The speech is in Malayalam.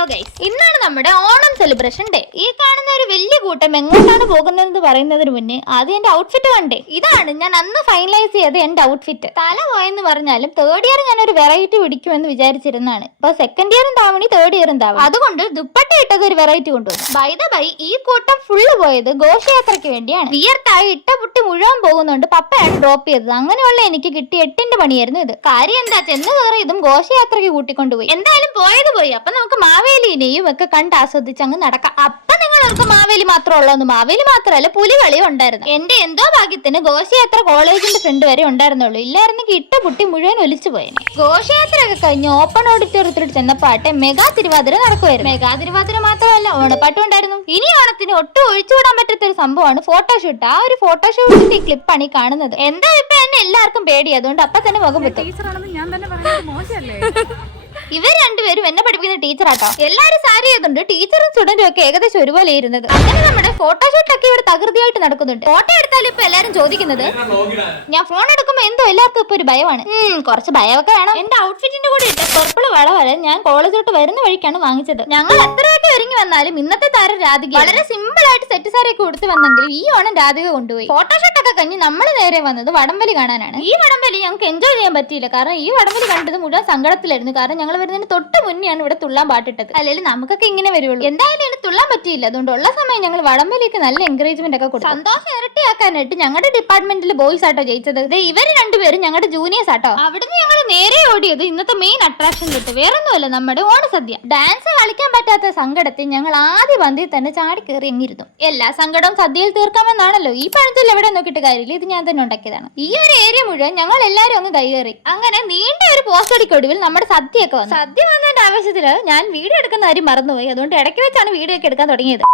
ഹലോ ഗൈസ്, ഇന്നാണ് നമ്മുടെ ഓണം സെലിബ്രേഷൻ ഡേ. ഈ കാണുന്ന ഒരു വലിയ കൂട്ടം എങ്ങോട്ടാണ് പോകുന്നതെന്ന് പറയുന്നതിന് മുന്നേ ആദ്യം എന്റെ ഔട്ട്ഫിറ്റ് കണ്ടേ. ഇതാണ് ഞാൻ അന്ന് ഫൈനലൈസ് ചെയ്ത എന്റെ ഔട്ട്ഫിറ്റ്. തല പോയെന്ന് പറഞ്ഞാലും തേർഡ് ഇയർ ഞാൻ ഒരു വെറൈറ്റി പിടിക്കുമെന്ന് വിചാരിച്ചിരുന്നാണ്. ഇപ്പൊ സെക്കൻഡ് ഇയറും താവണി, തേർഡ് ഇയറും താവണി. അതുകൊണ്ട് ദുപ്പട്ട ഇട്ടത് ഒരു വെറൈറ്റി കൊണ്ടുവന്നു. ബൈ ദ ബൈ, ഈ കൂട്ടം ഫുള്ള് പോയത് ഘോഷയാത്രയ്ക്ക് വേണ്ടിയാണ്. വിയർത്തായി ഇട്ട പുട്ടി മുഴുവൻ പോകുന്നുണ്ട് പപ്പയാണ് ഡ്രോപ്പ് ചെയ്തത്. അങ്ങനെയുള്ള എനിക്ക് കിട്ടിയ 8ന്റെ പണിയായിരുന്നു ഇത്. കാര്യം എന്താ, ചെന്ന് കയറി ഇതും ഘോഷയാത്രയ്ക്ക് കൂട്ടിക്കൊണ്ടുപോയി. എന്തായാലും പോയത് പോയി. അപ്പൊ നമുക്ക് മാവേലിനെയും ഒക്കെ കണ്ട് ആസ്വദിച്ച് അങ്ങ് നടക്കാം. അപ്പൊ നിങ്ങൾക്ക് മാവേലി മാത്രമേ ഉള്ളൂ. മാവേലി മാത്രമല്ല, പുലികളിയും ഉണ്ടായിരുന്നു. എന്റെ എന്തോ ഭാഗ്യത്തിന് ഘോഷയാത്ര കോളേജിന്റെ ഫ്രണ്ട് വരെ ഉണ്ടായിരുന്നുള്ളൂ. ഇല്ലായിരുന്നെങ്കിൽ ഇട്ട പുട്ടി മുഴുവൻ ഒലിച്ചു പോയേനെ. ഘോഷയാത്രയൊക്കെ കഴിഞ്ഞ് ഓപ്പൺ ഓഡിറ്റോറിയത്തിൽ ചെന്നപ്പാട്ടെ മെഗാ തിരുവാതിര നടക്കുമായിരുന്നു. മെഗാ തിരുവാതിര മാത്രമല്ല, ഓണപ്പാട്ടും ഉണ്ടായിരുന്നു. ഇനി ഓണത്തിന് ഒട്ടും ഒഴിച്ചുകൂടാൻ പറ്റാത്ത ഒരു സംഭവമാണ് ഫോട്ടോഷൂട്ട്. ആ ഒരു ഫോട്ടോഷൂട്ടിന്റെ ക്ലിപ്പാണ് ഈ കാണുന്നത്. എന്താ ഇപ്പൊ എന്നെ എല്ലാവർക്കും പേടി, അതുകൊണ്ട് അപ്പൊ തന്നെ മുഖം വെക്കും. ഇവർ രണ്ടുപേരും എന്നെ പഠിപ്പിക്കുന്ന ടീച്ചറാട്ടോ. എല്ലാരും സാരി ചെയ്തുണ്ട്. ടീച്ചറും സ്റ്റുഡന്റും ഒക്കെ ഏകദേശം ഒരുപോലെ ഇരുന്നത്. അങ്ങനെ നമ്മുടെ ഫോട്ടോഷൂട്ടൊക്കെ ഇവിടെ തകൃതിയായിട്ട് നടക്കുന്നുണ്ട്. ഫോട്ടോ എടുത്താലും ഇപ്പൊ എല്ലാരും ചോദിക്കുന്നത്, ഞാൻ ഫോൺ എടുക്കുമ്പോ എന്തോ എല്ലാവർക്കും ഇപ്പൊ ഒരു ഭയമാണ്. കുറച്ച് ഭയമൊക്കെ വേണം. എന്റെ ഔട്ട്ഫിറ്റിന്റെ കൂടെ ഇട്ട പർപ്പിൾ വളവരെ ഞാൻ കോളേജിലോട്ട് വരുന്ന വഴിക്കാണ് വാങ്ങിച്ചത്. ഞങ്ങൾ എത്രയൊക്കെ ഒരുങ്ങി വന്നാലും ഇന്നത്തെ താരം രാധിക വളരെ സിമ്പിൾ ആയിട്ട് സെറ്റ് സാരി ഒക്കെ കൊടുത്ത് വന്നെങ്കിലും ഈ ഓണം രാധിക കൊണ്ടുപോയി. ഫോട്ടോഷൂട്ടൊക്കെ കഴിഞ്ഞ് നമ്മൾ നേരെ വന്നത് വടംവലി കാണാനാണ്. ഈ വടംവലി ഞങ്ങൾക്ക് എൻജോയ് ചെയ്യാൻ പറ്റിയില്ല. കാരണം ഈ വടംവലി കണ്ടത് മുഴുവൻ സങ്കടത്തിലായിരുന്നു. കാരണം ഞങ്ങൾ വരുന്നതിന് തൊട്ട് മുന്നെയാണ് ഇവിടെ തുള്ളാൻ പാട്ടിട്ടത്. അല്ലെങ്കിൽ നമുക്കൊക്കെ ഇങ്ങനെ വരുള്ളൂ. എന്തായാലും ഇതിന് തുള്ളാൻ പറ്റിയില്ല. അതുകൊണ്ട് ഉള്ള സമയം ഞങ്ങൾ വടംവലിക്ക് നല്ല എൻകറേജ്മെന്റ് ഒക്കെ കൊടുത്തു. സന്തോഷം ഇരട്ടിയാക്കാനായിട്ട് ഞങ്ങളുടെ ഡിപ്പാർട്ട്മെന്റിൽ ബോയ്സ് ആട്ടോ ജയിച്ചത്. ഇവര് രണ്ടുപേരും ഞങ്ങളുടെ ജൂനിയേഴ്സ് ആട്ടോ. അവിടുന്ന് ഞങ്ങൾ നേരെ ഓടിയത് ഇന്നത്തെ മെയിൻ അട്രാക്ഷനിലിട്ട്. വേറൊന്നുമല്ല, നമ്മുടെ ഓണസദ്യ. ഡാൻസ് കളിക്കാൻ പറ്റാത്ത സങ്കടത്തിൽ ഞങ്ങൾ ആദ്യ പന്തിയിൽ തന്നെ ചാടി കയറി എങ്ങിരുന്നു. എല്ലാ സങ്കടവും സദ്യയിൽ തീർക്കാമെന്നാണല്ലോ. ഈ പഴത്തിൽ എവിടെ നോക്കിയിട്ട് കാര്യമില്ല, ഇത് ഞാൻ തന്നെ ഉണ്ടാക്കിയതാണ്. ഈ ഒരു ഏരിയ മുഴുവൻ ഞങ്ങൾ എല്ലാവരും അങ്ങ് കൈകയറി. അങ്ങനെ നീണ്ട ഒരു പോസ്റ്റടിക്കൊടുവിൽ നമ്മുടെ സദ്യയൊക്കെ വന്നു. സദ്യ വന്നതിന്റെ ആവശ്യത്തില് ഞാൻ വീഡിയോ എടുക്കുന്ന കാര്യം മറന്നുപോയി. അതുകൊണ്ട് ഇടയ്ക്ക് വെച്ചാണ് വീഡിയോ ഒക്കെ എടുക്കാൻ തുടങ്ങിയത്.